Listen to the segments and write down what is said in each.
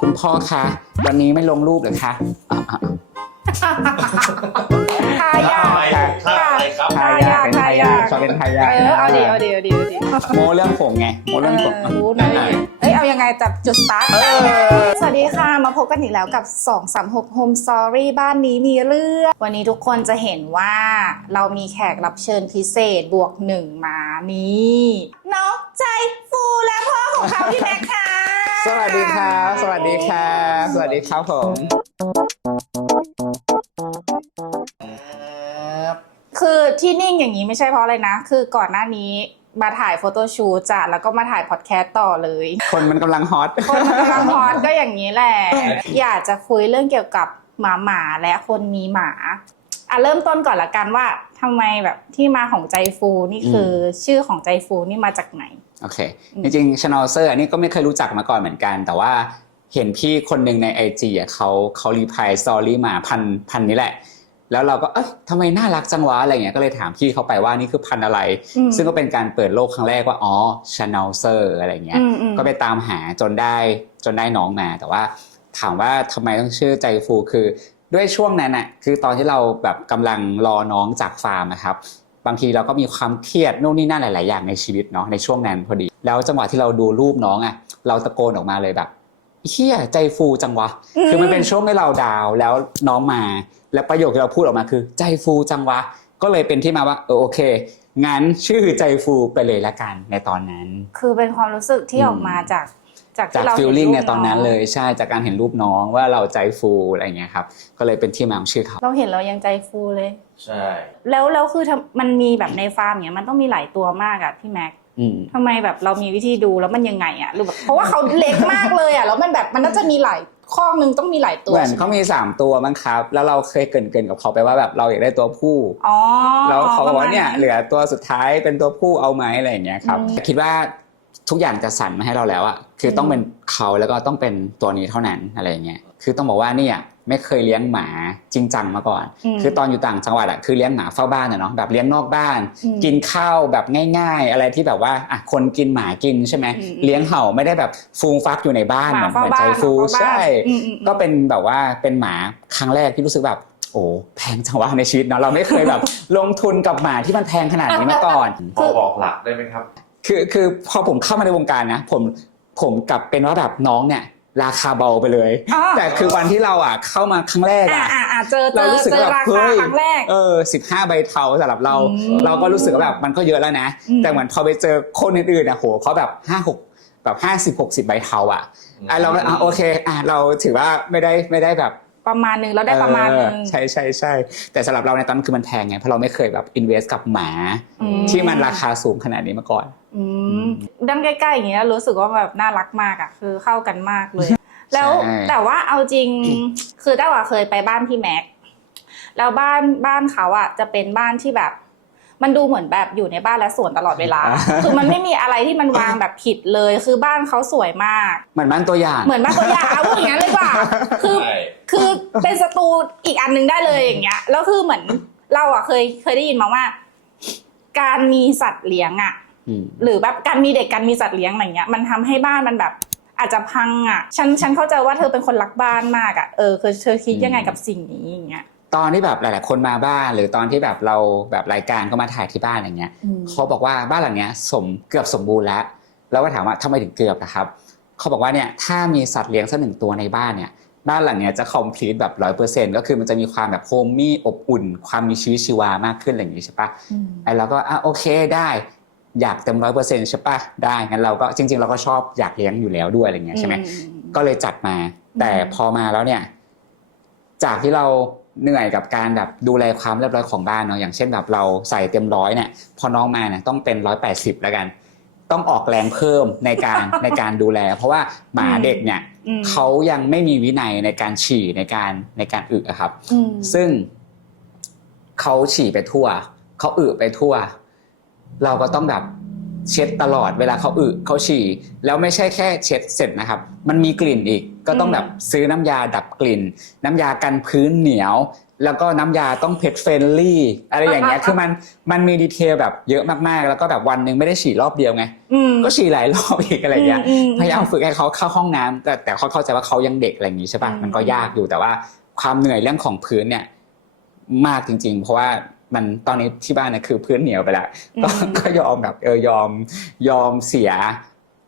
คุณพ่อคะ วันนี้ไม่ลงรูปเหรอคะอะอะทายาอะไรทครับอะไรครับ ทายาเป็นทายาชอบเป็นทายาเออเอาดีเอาดีเอาดีเอาดีโมเรื่องผมไงโมเรื่องผม เออรู้นะเอ้ยเอายังไงจับจุดสตาร์ทเออ สวัสดีค่ะมาพบกันอีกแล้วกับ 236 Home Story บ้านนี้มีเรื่อง วันนี้ทุกคนจะเห็นว่าเรามีแขกรับเชิญพิเศษบวกหนึ่งมานี่น้องใจฟูและพ่อของเขาพี่แม็กค่ะ สวัสดีครับ สวัสดีครับ สวัสดีครับผมคือที่นิ่งอย่างนี้ไม่ใช่เพราะอะไรนะ คือก่อนหน้านี้มาถ่ายโฟโต้ชูตจ้ะแล้วก็มาถ่ายพอดแคสต์ต่อเลย คนมันกำลังฮอต คนมันกำลังฮอตก็อย่างนี้แหละ อยากจะคุยเรื่องเกี่ยวกับหมาหมาและคนมีหมาอะเริ่มต้นก่อนละกันว่าทำไมแบบที่มาของใจฟูนี่คืออชื่อของใจฟูนี่มาจากไหน โอเคอืมจริงๆชนอเซอร์อันนี้ก็ไม่เคยรู้จักมาก่อนเหมือนกัน แต่ว่าเห็นพี่คนหนึ่งในไอจีอะเขาเขารีพายสตอรี่มาพันพันนี้แหละ แล้วเราก็เอ้ยทำไมน่ารักจังวะอะไรเงี้ยก็เลยถามพี่เขาไปว่านี่คือพันธุ์อะไรอืมซึ่งก็เป็นการเปิดโลกครั้งแรกว่าอ๋อชนอเซอร์อะไรเงี้ยอืมอืมก็ไปตามหาจนได้จนได้น้องมา แต่ว่าถามว่าทำไมต้องชื่อใจฟูคือด้วยช่วงนั้นน่ะคือตอนที่เราแบบกำลังรอน้องจากฟาร์มนะครับ บางทีเราก็มีความเครียดนู่นนี่นั่นหลาย ๆ อย่างในชีวิตเนาะในช่วงนั้นพอดี แล้วจังหวะที่เราดูรูปน้องอะเราตะโกนออกมาเลยแบบเฮียใจฟูจังวะ คือมันเป็นช่วงที่เราดาวน์แล้วน้องมา แล้วประโยคที่เราพูดออกมาคือ ใจฟูจังวะ ก็เลยเป็นที่มาว่าเออโอเคงั้นชื่อใจฟูไปเลยละกันในตอนนั้น คือเป็นความรู้สึกที่อืมออกมาจาก จากจากที่เราฟีลเห็ลิ่งรูปในตอนนั้นงเลยใช่จากการเห็นรูปน้องว่าเราใจฟูอะไรเงี้ยครับก็เลยเป็นที่มาของชื่อเขาเราเห็นเรายังใจฟูเลย ใช่ แล้วแล้วคือทำมันมีแบบในฟาร์มเนี้ยมันต้องมีหลายตัวมากอะพี่แม็กอืม ทำไมแบบเรามีวิธีดูแล้วมันยังไงอะหรือแบบเพราะว่าเขาเล็กมากเลยอะแล้วมันแบบมันน่าจะมีหลายข้อนึงต้องมีหลายตัวเหมือนใช่ไหมเขามีสามตัวมั้งครับ แล้วเราเคยเกรินๆกับเขาไปว่าแบบเราอยากได้ตัวผู้ อ๋อแล้วเขาบอกว่าเนี่ย ประมณ เหลือตัวสุดท้ายเป็นตัวผู้เอาไหมอะไรอย่างเงี้ยครับอืม คิดว่า ทุกอย่างจะสั่นมาให้เราแล้วอะคือต้องเป็นเขาแล้วก็ต้องเป็นตัวนี้เท่านั้นอะไรอย่างเงี้ยคือต้องบอกว่าเนี่ยไม่เคยเลี้ยงหมาจริงจังมาก่อนมคือตอนอยู่ต่างจังหวัดอะคือเลี้ยงหมาเฝ้าบ้านอะเนาะแบบเลี้ยงนอกบ้านอืมกินข้าวแบบง่าย ๆ อะไรที่แบบว่าอะคนกินหมากินใช่ไหมอืมเลี้ยงเห่าไม่ได้แบบฟูงฟักอยู่ในบ้านหมาเหมือนเฝ้าเหมือนบ้าใจนฟูหมาเฝ้าบ้านใช่อืมอืมก็เป็นแบบว่าเป็นหมาครั้งแรกที่รู้สึกแบบโอ้แพงจังวะในชีวิตเนาะเราไม่เคยแบบลงทุนกับหมาที่มันแพงขนาดนี้มาก่อนพอบอกหลักได้ไหมครับ คือคือพอผมเข้ามาในวงการนะผมผมกลับเป็นว่าแบบน้องเนี่ย ราคาเบาไปเลย อ๋อ แต่คือวันที่เราอะเข้ามาครั้งแรกอ่าอะ อ่าอ่าเจอเจเราอรู้สึกเจอแบบราเฮ้คายครั้งแรก เออสิบห้าใบเทาสำหรับเรา อืมเราก็รู้สึกว่าแบบมันก็เยอะแล้วนะ อืม แต่เหมือนพอไปเจอคนอื่นๆอะโหเขาแบบห้าหกแบบห้าสิบหกสิบใบเทาอะอะเราอะโอเคอะเราถือว่าไม่ได้ไม่ได้แบบ ประมาณหนึงแล้วได้ประมาณหนึงเออใช่ใช่ใช่แต่สำหรับเราในตอนนั้นคือมันแพงไงเพราะเราไม่เคยแบบอินเวสกับหมาอืมที่มันราคาสูงขนาดนี้มาก่อนอืมดังใกล้ๆอย่างเงี้ยรู้สึกว่าแบบน่ารักมากอะคือเข้ากันมากเลย แล้วใช่แต่ว่าเอาจริงคือต้าว่าเคยไปบ้านพี่แม็กแล้วบ้านบ้านเขาอะจะเป็นบ้านที่แบบ มันดูเหมือนแบบอยู่ในบ้านและสวนตลอดเวลา คือมันไม่มีอะไรที่มันวางแบบผิดเลย คือบ้านเขาสวยมาก เหมือนบ้านตัวอย่าง เหมือนบ้านตัวอย่างเอาพูดอย่างนั้นเลยดีกว่า คือใช่คือเป็นสตูอีกอันหนึงได้เลยอย่างเงี้ย แล้วคือเหมือนเราอะเคยเคยได้ยินมาว่า การมีสัตว์เลี้ยงอะอืมหรือแบบการมีเด็กการมีสัตว์เลี้ยงอะไรเงี้ยมันทำให้บ้านมันแบบอาจจะพังอะ ฉันฉันเข้าใจว่าเธอเป็นคนรักบ้านมากอะ เออคือเธอคิดยังไงกับสิ่งนี้อย่างเงี้ย ตอนที่แบบหลาย ๆ คนมาบ้านหรือตอนที่แบบเราแบบรายการก็มาถ่ายที่บ้านอะไรเงี้ยเขาบอกว่าบ้านหลังเนี้ยสมเกือบสมบูรณ์แล้วแล้วก็ถามว่าทำไมถึงเกือบนะครับเขาบอกว่าเนี่ยถ้ามีสัตว์เลี้ยงสักหนึ่งตัวในบ้านเนี่ยบ้านหลังเนี้ยจะคอมพลีทแบบร้อยเปอร์เซ็นต์ก็คือมันจะมีความแบบโฮมมี่อบอุ่น ความมีชีวิตชีวามากขึ้นอะไรอย่างงี้ใช่ปะไอ้เราก็อะโอเคได้อยากเต็มร้อยเปอร์เซ็นต์ใช่ปะได้งั้นเราก็จริง ๆ เราก็ชอบอยากเลี้ยงอยู่แล้วด้วยอะไรเงี้ยใช่ไหมก็เลยจัดมา แต่พอมาแล้วเนี่ย จากที่เรา เหนื่อยกับการแบบดูแลความเรียบร้อยของบ้านเนาะอย่างเช่นแบบเราใส่เต็มร้อยเนี่ยพอน้องมาเนี่ยต้องเป็นร้อยแปดสิบแล้วกัน ต้องออกแรงเพิ่มในการในการดูแล เพราะว่าหมาเด็กเนี่ยอืมเขายังไม่มีวินัยในการฉี่ในการในการอึอะครับอืมซึ่งเขาฉี่ไปทั่วเขาอึไปทั่ว เราก็ต้องแบบเช็ดตลอดเวลาเขาอึเขาฉี่ แล้วไม่ใช่แค่เช็ดเสร็จนะครับ มันมีกลิ่นอีก ก็ต้องแบบซื้อน้ำยาดับกลิ่น น้ำยากันพื้นเหนียว แล้วก็น้ำยาต้องเพ t เฟนลี่อะไรอย่างเงี้ยคือมันมันมีดีเทลแบบเยอะมากๆ แล้วก็แบบวันหนึ่งไม่ได้ฉี่รอบเดียวไงอืมก็ฉี่หลายรอบอีกอะไรเงี้ยอืมพยายามฝึกให้เขาเข้าห้องน้ำแต่แต่เขาเข้าใจว่าเขายังเด็กอะไรอย่างงี้ใช่ป่ะอืมมันก็ยากอยู่แต่ว่าความเหนื่อยเรื่องของพื้นเนี่ย มากจริง ๆ เพราะว่ามันตอนนี้ที่บ้านเนี่ยคือพื้นเหนียวไปแล้วก็ก็ยอมแบบเออยอมยอมเสีย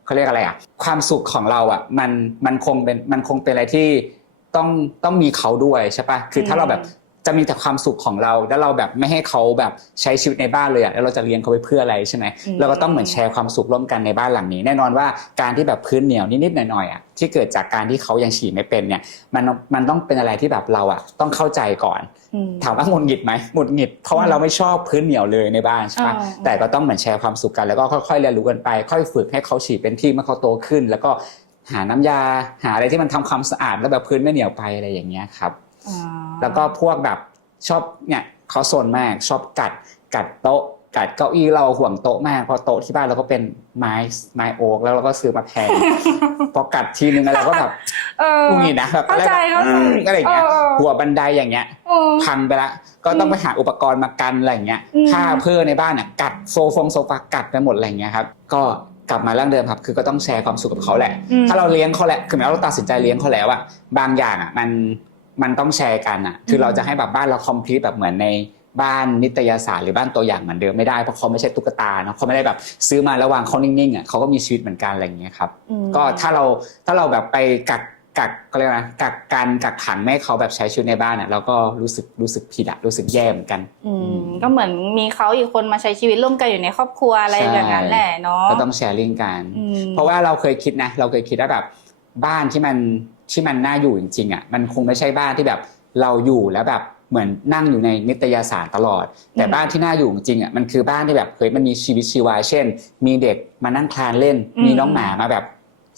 เขาเรียกอะไรอะความสุขของเราอะมันมันคงเป็นมันคงเป็นอะไรที่ต้องต้องมีเขาด้วยใช่ป่ะคือถ้าเราแบบ จะมีแต่ความสุขของเรา แล้วเราแบบไม่ให้เขาแบบใช้ชีวิตในบ้านเลยอะแล้วเราจะเลี้ยงเขาไปเพื่ออะไรใช่ไหมอืม เราก็ต้องเหมือนแชร์ความสุขร่วมกันในบ้านหลังนี้ แน่นอนว่าการที่แบบพื้นเหนียวนิดๆหน่อยๆอะที่เกิดจากการที่เขายังฉี่ไม่เป็นเนี่ยมันมันต้องเป็นอะไรที่แบบเราอะต้องเข้าใจก่อน อืม ถามว่าหงุดหงิดไหมหงุดหงิดเพราะว่าเราไม่ชอบพื้นเหนียวเลยในบ้านใช่ปะอ่า แต่ก็ต้องเหมือนแชร์ความสุขกันแล้วก็ค่อยๆเรียนรู้กันไป ค่อยฝึกให้เขาฉี่เป็นที่เมื่อเขาโตขึ้น แล้วก็หาน้ำยาหาอะไรที่มันทำความสะอาดแล้วแบบพื้นไม่เหนียวไปอะไรอย่างเงี้ยครับอ่า แล้วก็พวกแบบชอบเนี่ยเขาโซนมากชอบกัดกัดโต๊ะกัดเก้าอี้เราห่วงโต๊ะมากเพราะโต๊ะที่บ้านเราก็เป็นไม้ไม้โอ๊กแล้วเราก็ซื้อมาแพงพอกัดทีนึงเราก็แบบเออกูงีนะแบบเข้าใจอะไรแบบเข้าใจอืมอะไรอย่างเงี้ยเออเออหัวบันไดอย่างเงี้ยเออพังไปละก็ต้องไปหาอุปกรณ์มากันอะไรอย่างเงี้ยอืมผ้าเพื่อในบ้านเนี่ยกัดโซฟงโซฟากัดไปหมดอะไรอย่างเงี้ยครับก็กลับมาเรื่องเดิมครับ คือก็ต้องแชร์ความสุขกับเขาแหละอืมถ้าเราเลี้ยงเขาแหละคือหมายว่าเราตัดสินใจเลี้ยงเขาแล้วอะบางอย่างอะมัน มันต้องแชร์กันอะคือเราจะให้แบบบ้านเราคอมพลีทแบบเหมือนในบ้านนิตยสารหรือบ้านตัวอย่างเหมือนเดิมไม่ได้เพราะเขาไม่ใช่ตุ๊กตาเนาะเขาไม่ได้แบบซื้อมาแล้ววางเขานิ่งๆอะเขาก็มีชีวิตเหมือนกันอะไรอย่างเงี้ยครับอืมก็ถ้าเราถ้าเราแบบไปกักกักก็เรียกว่านะกักกันกักขังไม่ให้เขาแบบใช้ชีวิตในบ้านอะเราก็รู้สึกรู้สึกผิดอะรู้สึกแย่เหมือนกันอืมก็เหมือนมีเขาอีกคนมาใช้ชีวิตร่วมกันอยู่ในครอบครัวอะไรใช่แบบนั้นแหละเนาะก็ต้องแชร์ลิงก์กันอืมเพราะว่าเราเคยคิดนะ เราเคยคิดว่าแบบบ้านที่มัน ที่มันน่าอยู่จริงๆอะมันคงไม่ใช่บ้านที่แบบเราอยู่แล้วแบบเหมือนนั่งอยู่ในนิตยสารตลอด แต่บ้านที่น่าอยู่จริงๆอะมันคือบ้านที่แบบเฮ้ยมันมีชีวิตชีวาเช่น มีเด็กมานั่งคลานเล่น มีน้องหมามาแบบ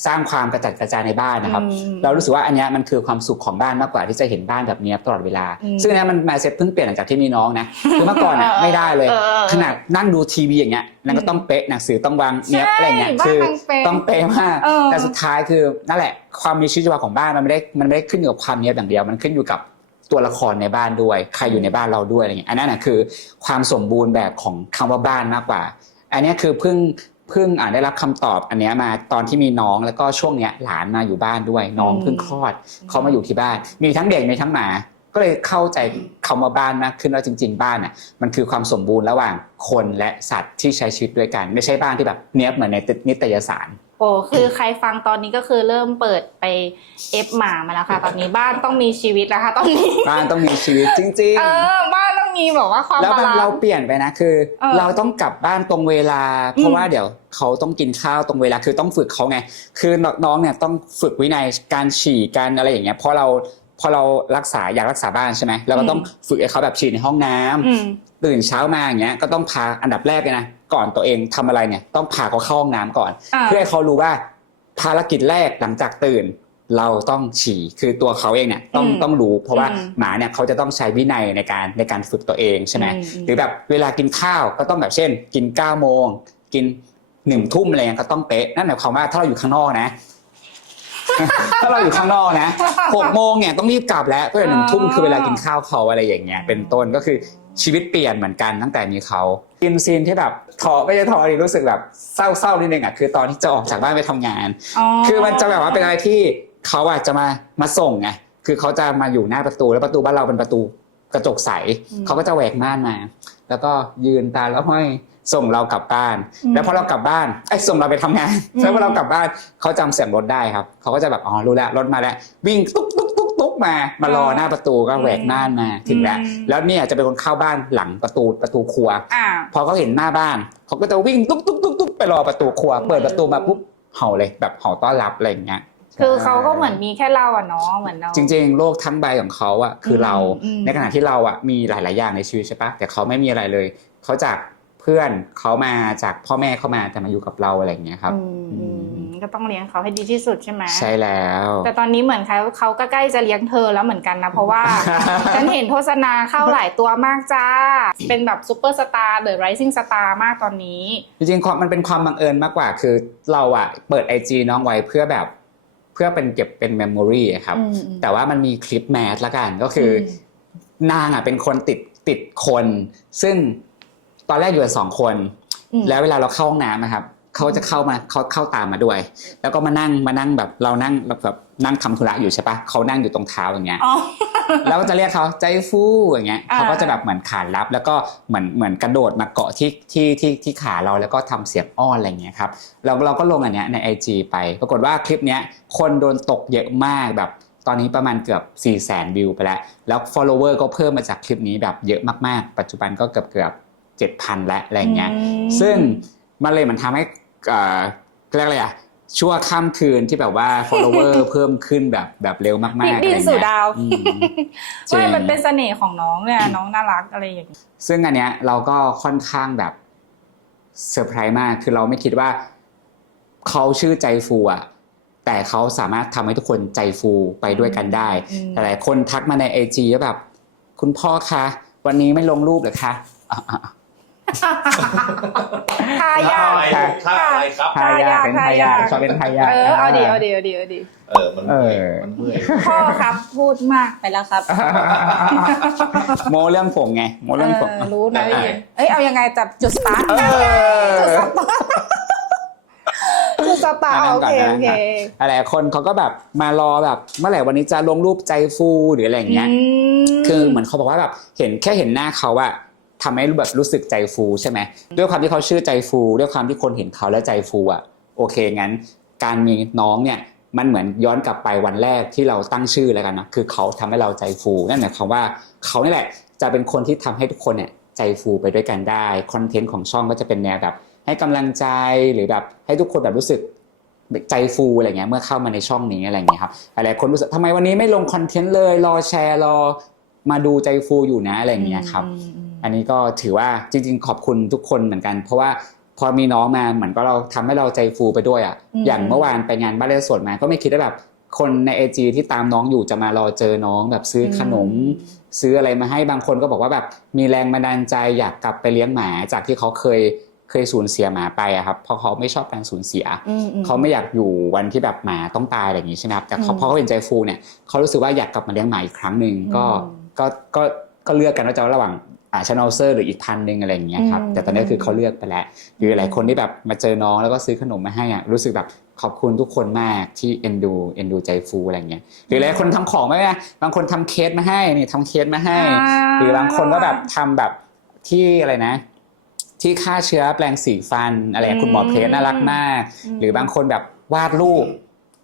สร้างความกระจัดกระจายในบ้านนะครับอืมเรารู้สึกว่าอันเนี้ยมันคือความสุขของบ้านมากกว่าที่จะเห็นบ้านแบบเนี้ยตลอดเวลาอืมซึ่งอันเนี้ยมันมาเซ็ตเพิ่งเปลี่ยนหลังจากที่มีน้องนะคือเมื่อก่อนอะเออไม่ได้เลยเออเออขนาดนั่งดูทีวีอย่างเงี้ยนั่นก็ต้องเป๊ะหนังสือต้องวางเนี้ยบใช่อะไรเงี้ยบ้านคือต้องเป๊ะต้องเป๊ะมากเออแต่สุดท้ายคือนั่นแหละความมีชีวิตชีวาของบ้านมันไม่ได้มันไม่ได้ขึ้นอยู่กับความเนี้ยบอย่างเดียวมันขึ้นอยู่กับตัวละครในบ้านด้วย ใครอยู่ในบ้านเราด้วยอะไรเงี้ยอันนั้นน่ะคือความสมบูรณ์แบบของคำว่าบ้านมากกว่า อันเนี้ยคือเพิ่ง เพิ่งอ่านได้รับคำตอบอันเนี้ยมาตอนที่มีน้องแล้วก็ช่วงเนี้ยหลานมาอยู่บ้านด้วย น้องอืมเพิ่งคลอดเขามาอยู่ที่บ้าน มีทั้งเด็กมีทั้งหมา ก็เลยเข้าใจคำว่าบ้านมากขึ้นว่าจริง ๆ บ้านน่ะมันคือความสมบูรณ์ระหว่างคนและสัตว์ที่ใช้ชีวิตด้วยกัน ไม่ใช่บ้านที่แบบเนี้ยบเหมือนในนิตยสารโอ้คือใครฟังตอนนี้ก็คือเริ่มเปิดไปเอฟหมามาแล้วค่ะ ตอนนี้บ้านต้องมีชีวิตแล้วค่ะตอนนี้ บ้านต้องมีชีวิตจริงเออบ้านต้อง มีแบบว่าความๆแล้วบามันลานเราซ์ เปลี่ยนไปนะคือ เออเราต้องกลับบ้านตรงเวลา เพอืราะม ว่าเดี๋ยวเขาต้องกินข้าวตรงเวลาคือต้องฝึกเขาไง คือน้องๆเนี่ยต้องฝึกวินัยการฉี่การอะไรอย่างเงี้ยเพราะเราพอเรารักษาอยากรักษาบ้านใช่ไหมเราก็ต้องฝึกให้เขาแบบฉี่ในห้องน้ำอืม ตื่นเช้ามาอย่างเงี้ยก็ต้องพาอันดับแรกเลยนะก่อนตัวเองทำอะไรเนี่ยต้องพาเขาเข้าห้องน้ำก่อน อ่า เพื่อให้เขารู้ว่าภารกิจแรกหลังจากตื่น เราต้องฉี่คือตัวเขาเองเนี่ยต้องอืมต้องรู้ เพราะว่าอืมหมาเนี่ยเขาจะต้องใช้วินัยในการในการฝึกตัวเองใช่ไหมอืมหรือแบบเวลากินข้าวก็ต้องแบบเช่น กิน9ก้าโมง กินหนึ่งทุ่มอะไรเงี้ยก็ต้องเป๊ะนั่นหมายความว่าถ้าเราอยู่ข้างนอกนะ ถ้าเราอยู่ข้างนอกนะหกโมงเนี่ยต้องรีบกลับแล้วก็เดี๋ยวหนึ่งทุ่มคือเวลากินข้าวเขาอะไรอย่างเงี้ยเป็นต้นก็คือชีวิตเปลี่ยนเหมือนกันตั้งแต่มีเขากินซีนที่แบบท้อไม่ใช่ท้อดิรู้สึกแบบเศร้าๆนิดนึงอะคือตอนที่จะออกจากบ้านไปทำงาน คือมันจะแบบว่าเป็นอะไรที่ เขาอาจจะมามาส่งไงคือเขาจะมาอยู่หน้าประตูแล้วประตูบ้านเราเป็นประตูกระจกใสอืมเขาก็จะแหวกม่านมา แล้วก็ยืนตาแล้วห้อยส่งเรากลับบ้านอืมแล้วพอเรากลับบ้านไอ้ยส่งเราไปทำงานอืมแล้วพอเรากลับบ้านเขาจำเสียงรถได้ครับเขาก็จะแบบอ๋อรู้แล้วรถมาแล้ววิ่งตุ๊กตุ๊กตุ๊กตุ๊กมามารอหน้าประตูก็แหวกม่านมาถึงแล้วอืมแล้วเนี่ยจะเป็นคนเข้าบ้านหลังประตูประตูครัวอ่าพอเขาเห็นหน้าบ้านเขาก็จะวิ่งตุ๊กตุ๊กตุ๊กตุ๊กไปรอประตูครัว เปิดประตูมาปุ๊บเห่าเลยแบบเห่าต้อนรับอะไรอย่างเงี้ย คือเขาก็เหมือนมีแค่เราอะเนาะเหมือนเรา จริง ๆ โลกทั้งใบของเขาอะคือเราอืม ในขณะที่เราอะมีหลาย ๆ อย่างในชีวิตใช่ปะแต่เขาไม่มีอะไรเลย เขาจากเพื่อนเขามาจากพ่อแม่เขามาแต่มาอยู่กับเราอะไรอย่างเงี้ยครับอืมอืมอืม ก็ต้องเลี้ยงเขาให้ดีที่สุดใช่ไหมใช่แล้ว แต่ตอนนี้เหมือนเขาเขาก็ใกล้จะเลี้ยงเธอแล้วเหมือนกันนะเพราะว่า ฉันเห็นโฆษณาเข้าหลายตัวมากจ้า เป็นแบบซูเปอร์สตาร์เดอะไรซิ่งสตาร์มากตอนนี้ จริงๆความมันเป็นความบังเอิญมากกว่าคือเราอะเปิด IG น้องไว้เพื่อแบบ เพื่อเป็นเก็บเป็นเมมโมรีครับอืมอืมแต่ว่ามันมีคลิปแมสละกันก็คืออนางอะเป็นคนติดติดคน ซึ่งตอนแรกอยู่กันสองคนอืมแล้วเวลาเราเข้าห้องน้ำนะครับ เขาจะเข้ามาเขาเข้าตามมาด้วย แล้วก็มานั่งมานั่งแบบเรานั่งแบบนั่งทำธุระอยู่ใช่ปะเขานั่งอยู่ตรงเท้าอย่างเงี้ย อ๋อ แล้วก็จะเรียกเขาใจฟูอย่างเงี้ยอ่า เขาก็จะแบบเหมือนขานรับ แล้วก็เหมือนเหมือนกระโดดมาเกาะที่ที่ที่ที่ขาเราแล้วก็ทำเสียงอ้อนอะไรเงี้ยครับเราเราก็ลงอันเนี้ยใน IG ไป ปรากฏว่าคลิปเนี้ยคนโดนตกเยอะมากแบบตอนนี้ประมาณเกือบ 4 0 0 0 0 0วิวไปแล้ว แล้ว follower ก็เพิ่มมาจากคลิปนี้แบบเยอะมากๆ ปัจจุบันก็เกือบเกือบเจ็ดพันแล้วอะไรเงี้ย อืม ซึ่งมันเลยมันทำให้ เอ่อเรียกอะไรอะชั่วข้ามคืนที่แบบว่า follower เพิ่มขึ้นแบบแบบเร็วมากๆพลิกอะไรดินเงี้ยสู่ดาวอืมจริไม่งมันเป็นเสน่ห์ของน้องเนี่ยน้องน่ารักอะไรอย่างนี้ซึ่งอันเนี้ยเราก็ค่อนข้างแบบเซอร์ไพรส์มากคือเราไม่คิดว่าเขาชื่อใจฟูอะแต่เขาสามารถทำให้ทุกคนใจฟูไปด้วยกันได้อืมหลายๆคนทักมาในไอจีว่าแบบ คุณพ่อคะ วันนี้ไม่ลงรูปเหรอคะอะอะ ทายาอะไรทท่าอะไรครับ ทายาทเป็นทายาททายาทชอบเป็นทายาทเออเอาดีเอาดีเอาดีเอาดีเออมันเมื่อยเออมันเมื่อยพ่อครับพูดมากไปแล้วครับ โมเรื่องผมไงโมเรื่องผมเออรู้นะพี่เอ้ยเอายังไงจับจุดสตาร์ทเออจุดสตาร์ทจุดสตาร์ทโอเคโอเคหลายๆคนเขาก็แบบมารอแบบ เมื่อไหร่วันนี้จะลงรูปใจฟูหรืออะไรอย่างเงี้ย คือเหมือนเขาบอกว่าแบบเห็นแค่เห็นหน้าเขาอะ ทำให้แบบรู้สึกใจฟูใช่ไหมด้วยความที่เขาชื่อใจฟู ด้วยความที่คนเห็นเขาแล้วใจฟูอะโอเคงั้น การมีน้องเนี่ยมันเหมือนย้อนกลับไปวันแรกที่เราตั้งชื่อแล้วกันนะคือเขาทำให้เราใจฟูนั่นหมายความว่าเขานี่แหละจะเป็นคนที่ทำให้ทุกคนเนี่ยใจฟูไปด้วยกันได้คอนเทนต์ของช่องก็จะเป็นแนวแบบ ให้กำลังใจหรือแบบให้ทุกคนแบบรู้สึกใจฟูอะไรเงี้ยเมื่อเข้ามาในช่องนี้อะไรเงี้ยครับหลายๆคนรู้สึกทำไมวันนี้ไม่ลงคอนเทนต์เลยรอแชร์รอมาดูใจฟูอยู่นะอะไรเงี้ยครับ อันนี้ก็ถือว่าจริง ๆ ขอบคุณทุกคนเหมือนกัน เพราะว่าพอมีน้องมาเหมือนก็เราทำให้เราใจฟูไปด้วยอะอืมอย่างเมื่อวานไปงานบ้านเลขสดมาก็ไม่คิดว่าแบบคนในเอจีที่ตามน้องอยู่จะมารอเจอน้องแบบซื้อขนม ซื้ออะไรมาให้บางคนก็บอกว่าแบบมีแรงบันดาลใจอยากกลับไปเลี้ยงหมาจากที่เขาเคยเคยสูญเสียหมาไปอะครับเพราะเขาไม่ชอบการสูญเสียอืมอืมเขาไม่อยากอยู่วันที่แบบหมาต้องตายอะไรอย่างนี้ใช่ไหมครับแต่เขาอืมพอเขาเห็นใจฟูเนี่ยเขารู้สึกว่าอยากกลับมาเลี้ยงหมาอีกครั้งหนึ่งก็อืมก็ก็ก็เลือกกันว่าจะระหว่าง อ่าชานอลเซอร์หรืออีกพันหนึ่งอะไรอย่างเงี้ยครับอืมแต่ตอนนี้คือเขาเลือกไปแล้วหรือหลายคนที่แบบมาเจอน้องแล้วก็ซื้อขนมมาให้อะรู้สึกแบบขอบคุณทุกคนมากที่เอ็นดูเอ็นดูใจฟูอะไรอย่างเงี้ยหรือหลายคนทำของมาไหมบางคนทำเคสมาให้นี่ทำเคสมาให้ หรือบางคนก็แบบทำแบบที่อะไรนะ ที่ฆ่าเชื้อแปลงสีฟันอะไรอืมคุณหมอเพลน่ารักมากอืมหรือบางคนแบบวาดรูป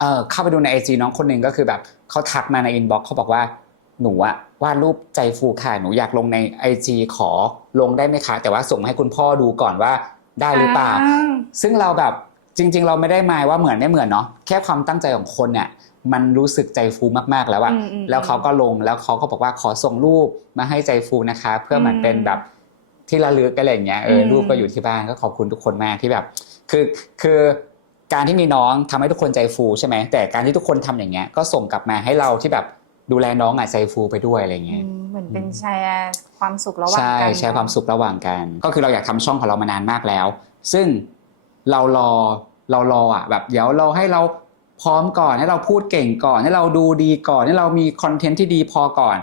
เออเข้าไปดูในไอจีน้องคนหนึ่งก็คือแบบเขาทักมาในอินบ็อกเขาบอกว่า หนูอะวาดรูปใจฟูค่ะหนูอยากลงในไอจีขอลงได้ไหมคะ แต่ว่าส่งมาให้คุณพ่อดูก่อนว่าได้หรือเปล่า ซึ่งเราแบบจริง ๆ เราไม่ได้หมายว่าเหมือนไม่เหมือนเนาะแค่ความตั้งใจของคนเนี่ยมันรู้สึกใจฟูมากๆแล้วอะอืมอืมแล้วเขาก็ลงแล้วเขาก็บอกว่าขอส่งรูปมาให้ใจฟูนะคะ เพื่อเหมือนเป็นแบบที่ระลึกอะไรอย่างเงี้ยเอออมรูปก็อยู่ที่บ้านก็ขอบคุณทุกคนมากที่แบบ คือคือการที่มีน้องทำให้ทุกคนใจฟูใช่ไหมแต่การที่ทุกคนทำอย่างเงี้ยก็ส่งกลับมาให้เราที่แบบ ดูแลน้องอะใจฟูไปด้วยอะไรเงี้ยอืมเหมือนเป็นแชร์ความสุขระหว่างใช่กันแชร์ความสุขระหว่างกัน ก็คือเราอยากทำช่องของเรามานานมากแล้ว ซึ่งเรารอเรารออะแบบเดี๋ยวเราให้เราพร้อมก่อนให้เราพูดเก่งก่อนให้เราดูดีก่อนให้เรามีคอนเทนต์ที่ดีพอก่อน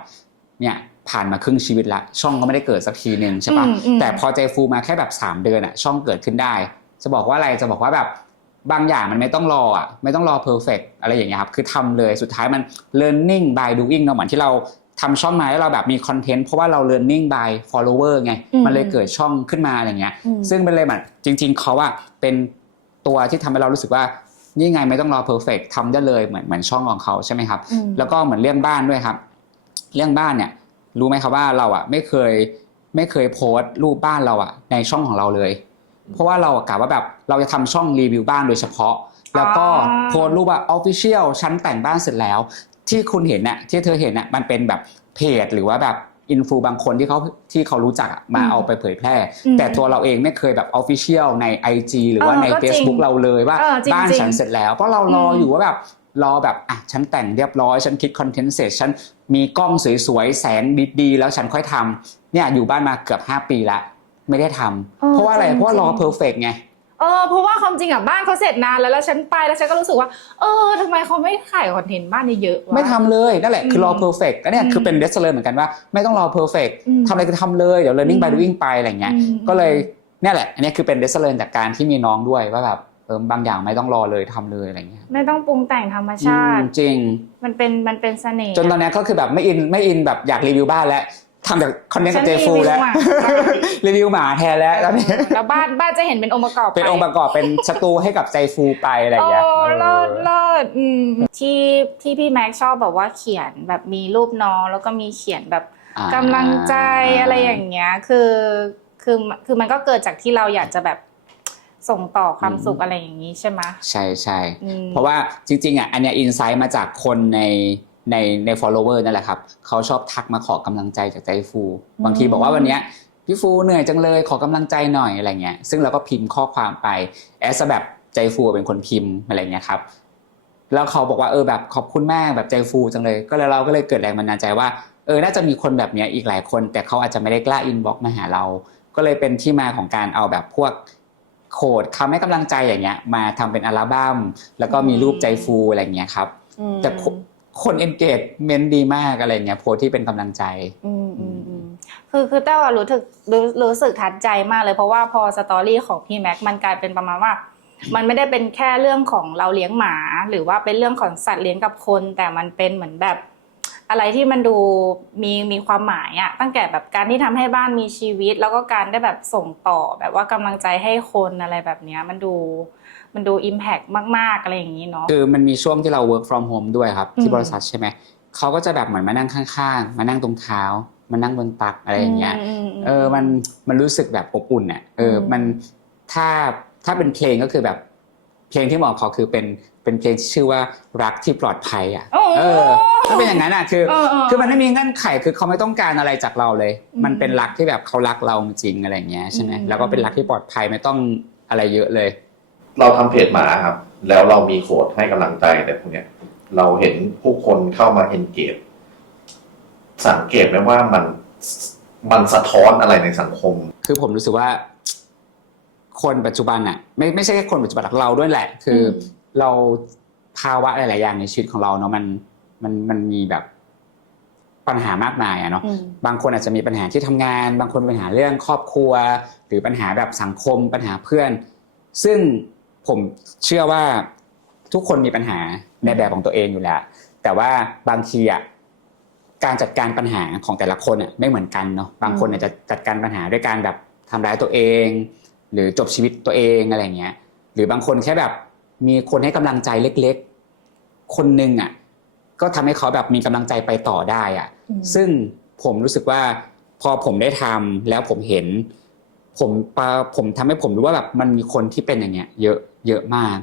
เนี่ยผ่านมาครึ่งชีวิตละ ช่องก็ไม่ได้เกิดสักทีหนึ่งใช่ปะอืมอืมแต่พอใจฟูมาแค่แบบ 3 เดือนอะช่องเกิดขึ้นได้ จะบอกว่าอะไรจะบอกว่าแบบ บางอย่างมันไม่ต้องรออะไม่ต้องรอเพอร์เฟกอะไรอย่างเงี้ยครับคือทำเลยสุดท้ายมัน learning by doing เนอะเหมือนที่เราทำช่องมาแล้วเราแบบมีคอนเทนต์เพราะว่าเรา learning by follower ไงอืมมันเลยเกิดช่องขึ้นมาอะไรเงี้ยอืมซึ่งเป็นเลยแบบจริง ๆเขาอะเป็นตัวที่ทำให้เรารู้สึกว่านี่ไงไม่ต้องรอเพอร์เฟกทำได้เลยเหมือนเหมือนช่องของเขาใช่ไหมครับอืมแล้วก็เหมือนเรื่องบ้านด้วยครับ เรื่องบ้านเนี่ย รู้ไหมครับว่าเราอะไม่เคยไม่เคยโพสต์รูปบ้านเราอะในช่องของเราเลย เพราะว่าเราอะกะว่าแบบเราจะทำช่องรีวิวบ้านโดยเฉพาะ แล้วก็อ่าโพสต์รูปว่าออฟฟิเชียลชั้นแต่งบ้านเสร็จแล้ว ที่คุณเห็นน่ะที่เธอเห็นน่ะมันเป็นแบบเพจหรือว่าแบบอินฟูบางคนที่เขาที่เขารู้จักอะมาอืมเอาไปเผยแพร่อืมแต่ตัวเราเองไม่เคยแบบออฟฟิเชียลใน IG หรือว่าเออในก็จริง Facebook เราเลยว่าเออจริงบ้านจริงฉันเสร็จแล้ว เพราะเรารออมอยู่ว่าแบบรอแบบอะฉันแต่งเรียบร้อย ฉันคิดคอนเทนต์เสร็จฉันมีกล้องสวยๆ แสงดีๆ แล้วฉันค่อยทำเนี่ยอยู่บ้านมาเกือบ 5 ปีละ ไม่ได้ทำเออเพราะว่าอะไรจริงเพราะว่ารอจริงเพอร์เฟกไงเอเออเพราะว่าความจริงอะบ้านเขาเสร็จนานแล้วแล้วฉันไปแล้วฉันก็รู้สึกว่า เออทำไมเขาไม่ถ่ายคอนเทนต์บ้านนี้เยอะวะ ไม่ทำเลยนั่นแหละคือรออืมเพอร์เฟกต์ก็เนี่ยอืมคือเป็นเดสเลอร์เหมือนกันว่าไม่ต้องรอเพอร์เฟกต์อืมทำอะไรก็ทำเลยเดี๋ยว learning by อืม doing ไปอะไรเงี้ย อืม ก็เลยเนี่ยแหละ อันนี้คือเป็นเดสเลอร์จากการที่มีน้องด้วยว่าแบบเออบางอย่างไม่ต้องรอเลยทำเลยอะไรเงี้ยไม่ต้องปรุงแต่งธรรมชาอืติมจริง มันเป็นมันเป็นเสน่ห์จนตอนนี้ก็คือแบบไม่อินไม่อินแบบอยากรีวิวบ้านแล้ว ทำจากคอนเทนต์กับเจฟูแล้ว รีวิวหมาแทนแล้วแล้วนี่แล้วบ้านบ้านจะเห็นเป็นองค์ประกอบเป็นองค์ประกอบเป็นสตูให้กับใจฟูไปอะไรอย่างเงี้ยโอ้เออเลิศเลิศอืมที่ที่พี่แม็กซ์ชอบแบบว่าเขียนแบบมีรูปน้องแล้วก็มีเขียนแบบอ่ากำลังใจอะไรอย่างเงี้ย คือคือคือมันก็เกิดจากที่เราอยากจะแบบส่งต่อความสุขอะไรอย่างนี้ใช่ไหมใช่ใช่อืมเพราะว่าจริงๆอะอันเนี้ยอินไซต์มาจากคนใน ในใน follower นั่นแหละครับเขาชอบทักมาขอกำลังใจจากใจฟู บางทีบอกว่าวันเนี้ยพี่ฟูเหนื่อยจังเลยขอกำลังใจหน่อยอะไรเงี้ยซึ่งเราก็พิมพ์ข้อความไปแอสแบบใจฟูเป็นคนพิมพ์อะไรเงี้ยครับแล้วเขาบอกว่าเออแบบขอบคุณมากแบบใจฟูจังเลย ก็เลยเราก็เลยเกิดแรงบันดาลใจว่าเออน่าจะมีคนแบบเนี้ยอีกหลายคน แต่เขาอาจจะไม่ได้กล้าอินบ็อกมาหาเรา ก็เลยเป็นที่มาของการเอาแบบพวกโคดคำให้กำลังใจอย่างเงี้ย มาทำเป็นอัลบั้มแล้วก็มีรูปใจฟูอะไรเงี้ยครับอืมแต่ คนเอนเกจเมนดีมากอะไรเงี้ยโพสที่เป็นกำลังใจ อืมอืมอืมคือคือแต่ว่ารู้ถึกรู้รู้สึกทัดใจมากเลยเพราะว่าพอสตอรี่ของพี่แม็กมันกลายเป็นประมาณว่า มันไม่ได้เป็นแค่เรื่องของเราเลี้ยงหมา หรือว่าเป็นเรื่องของสัตว์เลี้ยงกับคน แต่มันเป็นเหมือนแบบ อะไรที่มันดูมีมีความหมายอะตั้งแต่แบบการที่ทำให้บ้านมีชีวิต แล้วก็การได้แบบส่งต่อแบบว่ากำลังใจให้คนอะไรแบบเนี้ยมันดู มันดูอิมแพกมาก ๆ อะไรอย่างนี้เนาะ คือมันมีช่วงที่เรา work from home ด้วยครับอืมที่บริษัทใช่ไหม เขาก็จะแบบเหมือนมานั่งข้างๆ มานั่งตรงเท้า มานั่งบนตักอะไรอย่างเงี้ยมเออ มัน มันรู้สึกแบบอบอุ่นอะ เอออมมัน ถ้า ถ้าเป็นเพลงก็คือแบบ เพลงที่เหมาะกับเขาคือเป็น เป็นเพลงที่ชื่อว่ารักที่ปลอดภัยอะโอ้เออถ้าเป็นอย่างนั้นอะ คือเออเออคือมันไม่มีเงื่อนไข คือเขาไม่ต้องการอะไรจากเราเลยอืมมันเป็นรักที่แบบเขารักเราจริงๆอะไรอย่างเงี้ยใช่ไหมอืมแล้วก็เป็นรักที่ปลอดภัยไม่ต้องอะไรเยอะเลย เราทำเพจหมาครับ แล้วเรามีโค้ดให้กำลังใจแต่พวกเนี้ย เราเห็นผู้คนเข้ามา engage สังเกตไหมว่ามันมันสะท้อนอะไรในสังคม คือผมรู้สึกว่า คนปัจจุบันอะไม่ไม่ใช่แค่คนปัจจุบันหรอกเราด้วยแหละ คืออม เราภาวะหลาย ๆ อย่างในชีวิตของเราเนาะมันมันมันมีแบบปัญหามากมายอะเนาะ อืม บางคนอาจจะมีปัญหาที่ทำงาน บางคนมีปัญหาเรื่องครอบครัว หรือปัญหาแบบสังคม ปัญหาเพื่อน ซึ่ง ผมเชื่อว่าทุกคนมีปัญหาในแบบของตัวเองอยู่แล้ว แต่ว่าบางทีอะการจัดการปัญหาของแต่ละคนอะไม่เหมือนกันเนาะบางคนอาจจะจัดการปัญหาด้วยการแบบทำร้ายตัวเอง หรือจบชีวิตตัวเองอะไรเงี้ย หรือบางคนแค่แบบมีคนให้กำลังใจเล็กๆ คนหนึ่งอะก็ทำให้เขาแบบมีกำลังใจไปต่อได้อะอืมซึ่งผมรู้สึกว่าพอผมได้ทำแล้วผมเห็น ผมปาผมทำให้ผมรู้ว่าแบบมันมีคนที่เป็นอย่างเงี้ย เยอะ เยอะมาก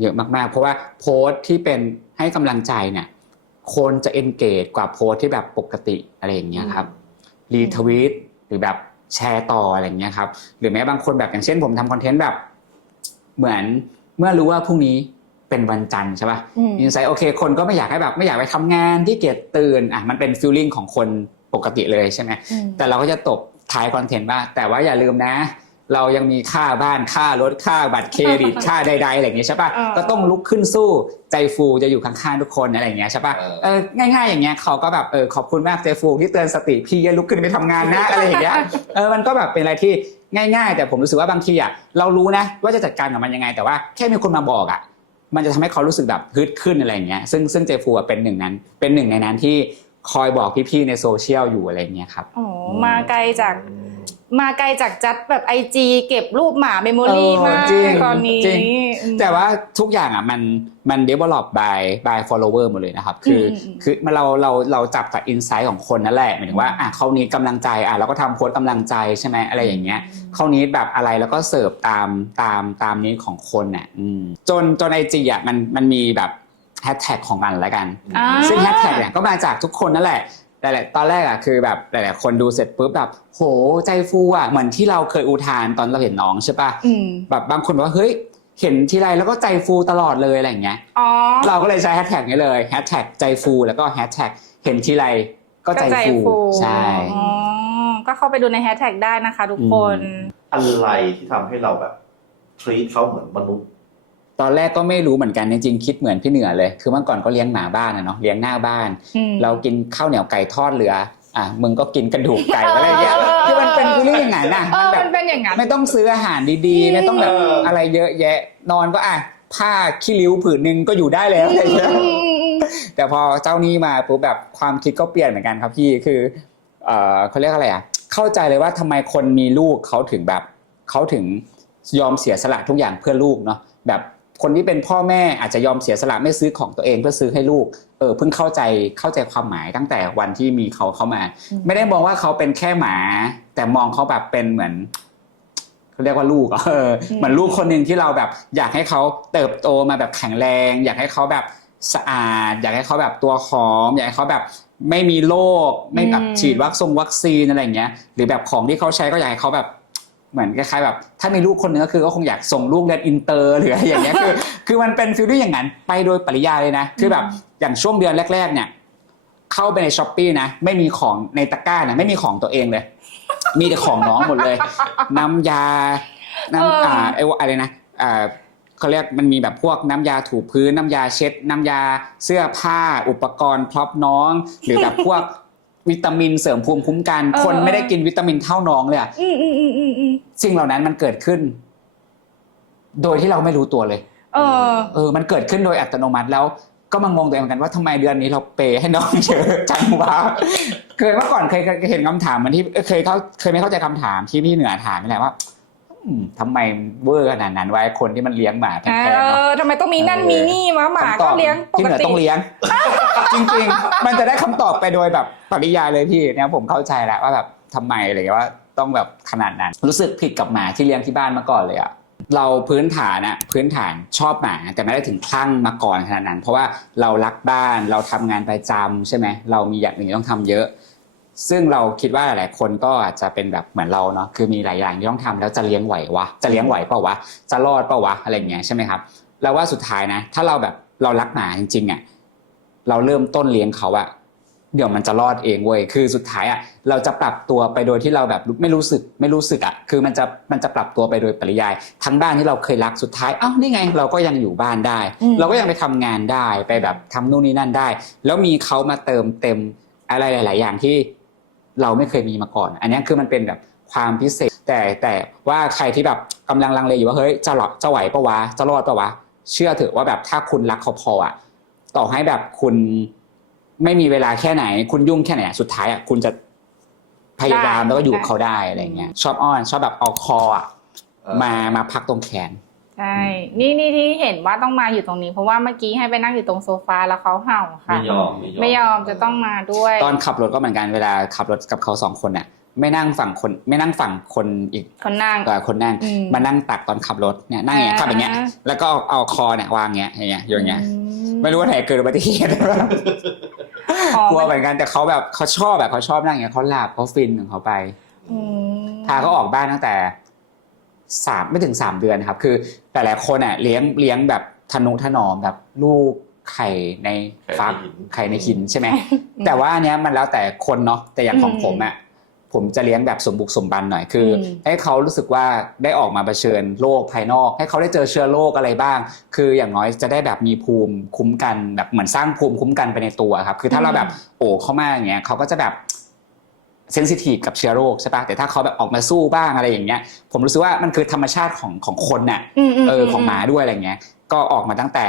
เยอะมากๆ เพราะว่าโพสต์ที่เป็นให้กำลังใจเนี่ยคนจะเอนเกจกว่าโพสต์ที่แบบปกติอะไรอย่างเงี้ยครับรีทวีตหรือแบบแชร์ต่ออะไรอย่างเงี้ยครับ หรือแม้บางคนแบบอย่างเช่นผมทำคอนเทนต์แบบ เหมือนเมื่อรู้ว่าพรุ่งนี้เป็นวันจันทร์ใช่ป่ะอืมอินไซต์โอเค คนก็ไม่อยากให้แบบไม่อยากไปทำงานที่เกียจตื่นอะมันเป็นฟีลลิ่งของคนปกติเลยใช่ไหมอืมแต่เราก็จะตบท้ายคอนเทนต์ว่าแต่ว่าอย่าลืมนะ เรายังมีค่าบ้านค่ารถค่าบัตรเครดิตค่าใดๆอะไรอย่างเงี้ยใช่ป่ะเออก็ต้องลุกขึ้นสู้ใจฟูจะอยู่ข้างๆทุกคนอะไรอย่างเงี้ยใช่ป่ะเออเออง่าย ๆ อย่างเงี้ยเขาก็แบบเออขอบคุณมากใจฟูที่เตือนสติพี่ลุกขึ้นไปทำงานนะอะไรอย่างเงี้ยเออมันก็แบบเป็นอะไรที่ง่าย ๆ แต่ผมรู้สึกว่าบางทีอะเรารู้นะ ว่าจะจัดการกับมันยังไง แต่ว่าแค่มีคนมาบอกอะมันจะทำให้เขารู้สึกแบบฮึดขึ้นอะไรอย่างเงี้ยซึ่งซึ่งเจฟูอะเป็นหนึ่งนั้น เป็นหนึ่งในนั้นที่คอยบอกพี่ๆในโซเชียลอยู่อะไรอย่างเงี้ยครับโอ้มาไกลจาก มาไกลจากจัดแบบไอจีเก็บรูปหมาเมมโมรี่เออมากจริงตอนนี้จริงอืมแต่ว่าทุกอย่างอะมันมัน develop by by follower หมดเลยนะครับ คืออมอืมคือมันเราเราเราจับจาก insight ของคนนั่นแหละหมายถึงว่าอะเขานี้กำลังใจอะเราก็ทำโพสต์กำลังใจใช่ไหมอะไรอย่างเงี้ยเขานี้แบบอะไรแล้วก็เสิร์ฟตามตามตามนี้ของคนน่ะอืมจนจนไอจีอะมันมันมีแบบแฮชแท็กของมันแล้วกันอ่าซึ่งแฮชแท็กเนี่ยก็มาจากทุกคนนั่นแหละ แต่แหละตอนแรกอะคือแบบหลายๆคนดูเสร็จปุ๊บแบบโหใจฟูอะเหมือนที่เราเคยอุทานตอนเราเห็นน้องใช่ปะอืมแบบบางคนบอกว่าเฮ้ยเห็นทีไรแล้วก็ใจฟูตลอดเลยอะไรอย่างเงี้ย อ๋อ เราก็เลยใช้แฮชแท็กนี้เลยแฮชแท็กใจฟูแล้วก็แฮชแท็กเห็นทีไรก็ใจฟูใช่ อ๋อ ก็เข้าไปดูในแฮชแท็กได้นะคะทุกคน อะไรที่ทำให้เราแบบทรีตเขาเหมือนมนุษย์ ตอนแรกก็ไม่รู้เหมือนกันจริงๆคิดเหมือนพี่เหนือเลย คือเมื่อก่อนก็เลี้ยงหมาบ้านนะเนาะเลี้ยงหน้าบ้านอืมเรากินข้าวเหนียวไก่ทอดเหลืออะมึงก็กินกระดูกไก่อะไรเงี้ยเออคือมันเป็นเรื่องอย่างนั้นนะเออแบมับนเป็นอย่างนั้นไม่ต้องซื้ออาหารดีๆ ไม่ต้องแบบเออออะไรเยอะแยะ นอนก็อะผ้าขี้ริ้วผืนหนึ่งก็อยู่ได้แล้วอะไรเงี้ยอืมอืมอืมแต่พอเจ้านี้มาปุ๊บแบบความคิดก็เปลี่ยนเหมือนกันครับพี่คือเออเขาเรียกอะไรอะเข้าใจเลยว่าทำไมคนมีลูกเขาถึงแบบเขาถึงยอมเสียสละทุกอย่างเพื่อลูกเนาะแบบ คนที่เป็นพ่อแม่อาจจะยอมเสียสละไม่ซื้อของตัวเองเพื่อซื้อให้ลูก เออเพิ่งเข้าใจเข้าใจความหมายตั้งแต่วันที่มีเขาเข้ามา ไม่ได้มองว่าเขาเป็นแค่หมา แต่มองเขาแบบเป็นเหมือนเขาเรียกว่าลูกอะเออเหมือนลูกคนหนึ่งที่เราแบบ อยากให้เขาเติบโตมาแบบแข็งแรง อยากให้เขาแบบสะอาด อยากให้เขาแบบตัวหอม อยากให้เขาแบบไม่มีโรคไม่แบบอืมฉีดวัคซงวัคซีนอะไรอย่างเงี้ย หรือแบบของที่เขาใช้ก็อยากให้เขาแบบ เหมือนคล้ายๆแบบถ้ามีลูกคนหนึงก็คือก็คงอยากส่งลูกเรียนอินเตอร์หรืออะไรอย่างเงี้ยคือคือมันเป็นฟีลลิ่งอย่างนั้นไปโดยปริยายเลยนะ คือแบบอย่างช่วงเดือนแรก ๆ เนี่ย เข้าไปในช้อปปีนะไม่มีของในตะกร้านะไม่มีของตัวเองเลย มีแต่ของน้องหมดเลย น้ำยาน้ำอ่าไอ้ว่าอะไรนะอ่าเขาเรียกมันมีแบบพวกน้ำยาถูพื้น น้ำยาเช็ด น้ำยาเสื้อผ้า อุปกรณ์พร็อพน้อง หรือแบบพวก วิตามินเสริมภูมิคุ้มกัน เออ คนไม่ได้กินวิตามินเท่าน้องเลยอะอืมอืมอืมอืมอืมสิ่งเหล่านั้นมันเกิดขึ้น โดยที่เราไม่รู้ตัวเลย เออ เออ มันเกิดขึ้นโดยอัตโนมัติแล้วก็มางงตัวเองเหมือนกันว่าทำไมเดือนนี้เราเปย์ให้น้องเยอะจังวะเคยเมื่อก่อนเคยเคยเห็นคำถามมันที่เอ้ยเคยเขาเคยไม่เข้าใจคำถามที่พี่เหนือถามนี่แหละว่าอืม ทำไมเวอร์ขนาดนั้นวะไอ้คนที่มันเลี้ยงหมาแพเองๆเนาะอทำไมต้องมีนั่นเออมีนี่วะหมาคำตก็อบเลี้ยงปพี่กเหนือติต้องเลี้ยง จริงๆ มันจะได้คำตอบไปโดยแบบปริยายเลยพี่เนี่ยผมเข้าใจแล้วว่าแบบทำไมอะไรอย่างเงี้ยว่าต้องแบบขนาดนั้น รู้สึกผิดกับหมาที่เลี้ยงที่บ้านมาก่อนเลยอะเราพื้นฐานอะพื้นฐานชอบหมาแต่ไม่ได้ถึงคลั่งมาก่อนขนาดนั้น เพราะว่าเรารักบ้านเราทำงานประจำใช่ไหมเรามีอย่างอื่นที่ต้องทำเยอะ ซึ่งเราคิดว่าหลายๆคนก็อาจจะเป็นแบบเหมือนเราเนาะคือมีหลายอย่างที่ต้องทำแล้วจะเลี้ยงไหววะจะเลี้ยงไหวเปล่าวะจะรอดเปล่าวะอะไรอย่างเงี้ยใช่ไหมครับแล้วว่าสุดท้ายนะ ถ้าเราแบบเรารักหมาจริงๆอะเราเริ่มต้นเลี้ยงเขาอะเดี๋ยวมันจะรอดเองเว้ยคือสุดท้ายอะเราจะปรับตัวไปโดยที่เราแบบไม่รู้สึกไม่รู้สึกอะคือมันจะมันจะปรับตัวไปโดยปริยาย ทั้งบ้านที่เราเคยรักสุดท้ายอ้าวนี่ไง เราก็ยังอยู่บ้านได้อืมเราก็ยังไปทำงานได้ไปแบบทำนู่นนี่นั่นได้ แล้วมีเขามาเติมเต็มอะไรหลาย ๆ อย่างที่ เราไม่เคยมีมาก่อน อันนี้คือมันเป็นแบบความพิเศษ แต่แต่ว่าใครที่แบบกำลังลังเลอยู่ว่าเฮ้ยจะหรอจะไหวปะวะจะรอดปะวะเชื่อเถอะว่าแบบถ้าคุณรักเขาพออะต่อให้แบบคุณไม่มีเวลาแค่ไหน คุณยุ่งแค่ไหนอะสุดท้ายอะคุณจะพยายามได้แล้วก็อยู่กับได้เขาได้อะไรเงี้ยชอบอ้อน ชอบแบบเอาคออะเออมามาพักตรงแขน ใช่นี่นี่ที่เห็นว่าต้องมาอยู่ตรงนี้ เพราะว่าเมื่อกี้ให้ไปนั่งอยู่ตรงโซฟาแล้วเขาเห่าค่ะ ไม่ยอมไม่ยอมจะต้องมาด้วย ตอนขับรถก็เหมือนกันเวลาขับรถกับเขาสองคนน่ะไม่นั่งฝั่งคนไม่นั่งฝั่งคนอีกคนนั่งเอ่อคนนั่งอืมมานั่งตักตอนขับรถเนี่ยนั่งอย่างเงี้ยอ่าขับอย่างเงี้ยแล้วก็เอาคอเนี่ยวางอย่างเงี้ยอย่างเงี้ยอยู่อย่างเงี้ยอืไม่รู้ว่าไหนเกิดอุบัติเหตุอ๋อกลัวเหมือนกันแต่เขาแบบเขาชอบแบบเขาชอบนั่งอย่างเงี้ยเขาหลับเขาฟินของเขาไปอืมพาเขาออกบ้านตั้งแต่ สามไม่ถึงสามเดือนครับ คือแต่หลายคนอะเลี้ยงเลี้ยงแบบทนุถนอมแบบลูกไข่ในฟักไข่ในหินใช่ไหมแต่ว่าอันเนี้ยมันแล้วแต่คนเนาะแต่อย่างของอืมผมอะผมจะเลี้ยงแบบสมบุกสมบันหน่อยคืออมให้เขารู้สึกว่าได้ออกมาเผชิญโลกภายนอก ให้เขาได้เจอเชื้อโรคอะไรบ้าง คืออย่างน้อยจะได้แบบมีภูมิคุ้มกันแบบเหมือนสร้างภูมิคุ้มกันไปในตัวครับ คือถ้าเราแบบโอ้เข้ามาอย่างเงี้ยเขาก็จะแบบ เซนซิทีฟกับเชื้อโรคใช่ปะแต่ถ้าเขาแบบออกมาสู้บ้างอะไรอย่างเงี้ย ผมรู้สึกว่ามันคือธรรมชาติของของคนน่ะมมเออของหมาด้วยอะไรเงี้ย ก็ออกมาตั้งแต่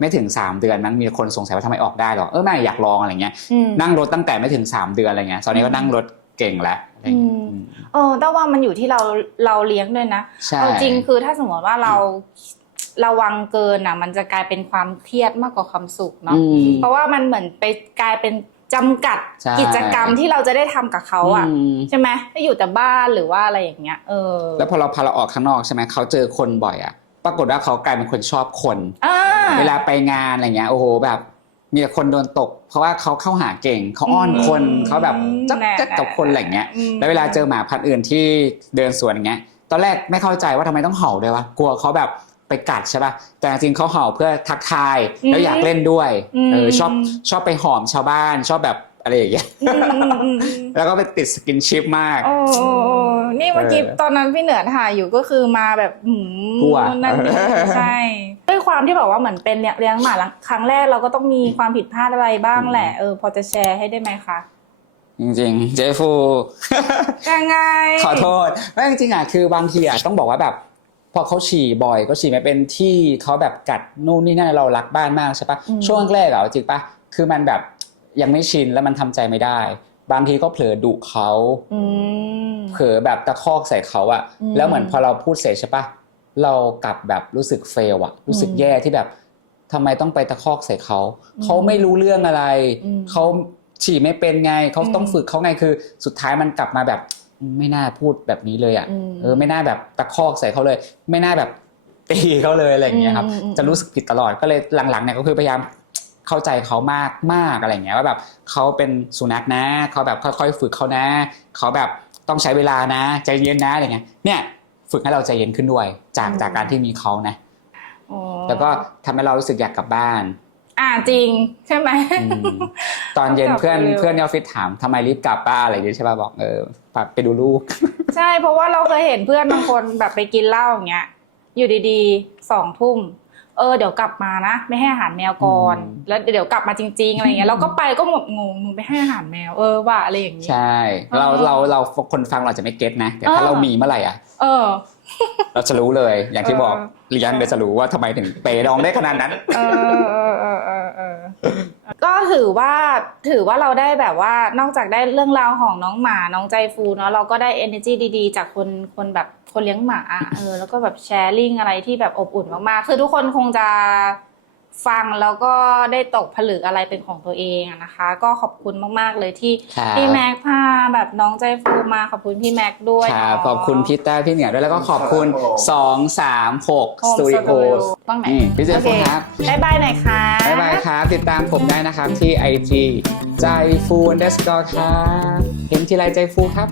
ไม่ถึงสามเดือนมั้งมีคนสงสัยว่าทำไมออกได้หรอเออไม่อยากลองอะไรเงี้ยอืมนั่งรถตั้งแต่ไม่ถึงสามเดือนอะไรเงี้ยตอนนี้ก็นั่งรถเก่งแล้วอะไรเงี้ยอืมอืมเออแต่ว่ามันอยู่ที่เราเราเลี้ยงด้วยนะใช่เอาจริงคือถ้าสมมติว่าเราระวังเกินอะ มันจะกลายเป็นความเครียดมากกว่าความสุขเนาะอืมเพราะว่ามันเหมือนไปกลายเป็น จำกัดใช่ กิจกรรมที่เราจะได้ทำกับเขาอะ มใช่ไหมถ้าอยู่แต่บ้านหรือว่าอะไรอย่างเงี้ย เออแล้วพอเราพาเราออกข้างนอกใช่ไหมเขาเจอคนบ่อยอะ ปรากฏว่าเขากลายเป็นคนชอบคน อ่า เวลาไปงานอะไรเงี้ยโอ้โหแบบ มีแต่คนโดนตก เพราะว่าเขาเข้าหาเก่งเขาอ้อนคนอืมเขาแบบจักแน่จักกับคนอะไรเงี้ยอืม แล้วเวลาเจอหมาพันธุ์อื่นที่เดินสวนอย่างเงี้ย ตอนแรกไม่เข้าใจว่าทำไมต้องเห่าด้วยวะกลัวเขาแบบ ไปกัดใช่ป่ะแต่จริงๆเขาเห่าเพื่อทักทายแล้วอยากเล่นด้วยเออชอบชอบไปหอมชาวบ้าน ชอบแบบอะไรอย่างเงี้ยอืมอืมอืมอืมแล้วก็ไปติดสกินชิปมากโอ้โอ้โอ้นี่เมื่อกี้เออตอนนั้นพี่เหนือถ่ายอยู่ก็คือมาแบบหืมกลัวนั่นนี่ใช่ด้วยความที่แบบว่าเหมือนเป็นเนี่ยเลี้ยงหมาครั้งแรกเราก็ต้องมีความผิดพลาดอะไรบ้างแหละเออพอจะแชร์ให้ได้ไหมคะจริงๆเจฟูยังไงขอโทษไม่จริงๆอะคือบางทีอะต้องบอกว่าแบบ พอเขาฉี่บ่อยก็ฉี่ไม่เป็นที่เขาแบบกัดนู่นนี่นั่นเรารักบ้านมากใช่ปะอืม ช่วงแรกอะจริงปะคือมันแบบยังไม่ชินแล้วมันทำใจไม่ได้ บางทีก็เผลอดุเขาอืม เผลอแบบตะคอกใส่เขาอะอืมแล้วเหมือนพอเราพูดเสร็จใช่ปะเรากลับแบบรู้สึกเฟลอะรู้สึกอืมแย่ที่แบบทำไมต้องไปตะคอกใส่เขาอืมเขาไม่รู้เรื่องอะไรอืมเขาฉี่ไม่เป็นไงเขาต้องอืม ฝึกเขาไงคือ สุดท้ายมันกลับมาแบบ ไม่น่าพูดแบบนี้เลยอะอืมเออไม่น่าแบบตะคอกใส่เขาเลย ไม่น่าแบบตีเขาเลยอะไรอย่างเงี้ยครับอืมอืมจะรู้สึกผิดตลอดก็เลยหลังๆเนี่ยก็คือพยายามเข้าใจเขามากมากอะไรอย่างเงี้ยว่าแบบเขาเป็นสุนัขนะเขาแบบค่อยๆฝึกเขานะเขาแบบต้องใช้เวลานะ ใจเย็นนะอะไรเงี้ยเนี่ยฝึกให้เราใจเย็นขึ้นด้วย จากอืมจากการที่มีเขานะอ๋อแล้วก็ทำให้เรารู้สึกอยากกลับบ้าน อ่าจริงใช่ไหมอืมตอนเย็นต้องกลับเพื่อนเร็วเพื่อนในออฟฟิศถามทำไมรีบกลับบ้านอะไรอย่างเงี้ยใช่ป่ะบอกเออ ไปดูลูก ใช่เพราะว่าเราเคยเห็นเพื่อนบางคนแบบไปกินเหล้าอย่างเงี้ย อยู่ดีๆสองทุ่ม เออเดี๋ยวกลับมานะ ไม่ให้อาหารแมวก่อน อืม แล้วเดี๋ยวกลับมาจริง ๆอะไรเงี้ยเราก็ไปก็หมดงงมึงไปให้อาหารแมวเออว่าอะไรอย่างเงี้ย ใช่ เราอ๋อเราเราคนฟังเราจะไม่เก็ตนะแต่ถ้าเออ เรามีเมื่อไหร่อะ เออ เราจะรู้เลยอย่างที่บอกเออเลี้ยงเดี๋ยวจะรู้ว่าทำไมถึงเปย์น้องได้ขนาดนั้น เออเออเออเออเออ ก็ถือว่าถือว่าเราได้แบบว่านอกจากได้เรื่องราวของน้องหมาน้องใจฟูเนาะเราก็ได้ energy ดีๆ จากคนคนแบบคนเลี้ยงหมาเออแล้วก็แบบแชร์ลิงอะไรที่แบบอบอุ่นมากๆ คือทุกคนคงจะ ฟังแล้วก็ได้ตกผลึกอะไรเป็นของตัวเองอะนะคะ ก็ขอบคุณมาก ๆ เลยที่ครับ พี่แม็กพาแบบน้องใจฟูมาขอบคุณพี่แม็กด้วยครับเนาะขอบคุณพี่ต้าพี่เหนียวด้วยแล้วก็ขอบคุณ 2 3 6โฮมสตูดิสโอตูดิโอต้องไหนนี่พี่เจฟโอเคครับ บ๊ายบายหน่อยค่ะ บ๊ายบายครับ ติดตามผมได้นะครับที่ IG ใจฟู underscore ครับ เห็นทีไรใจฟูครับ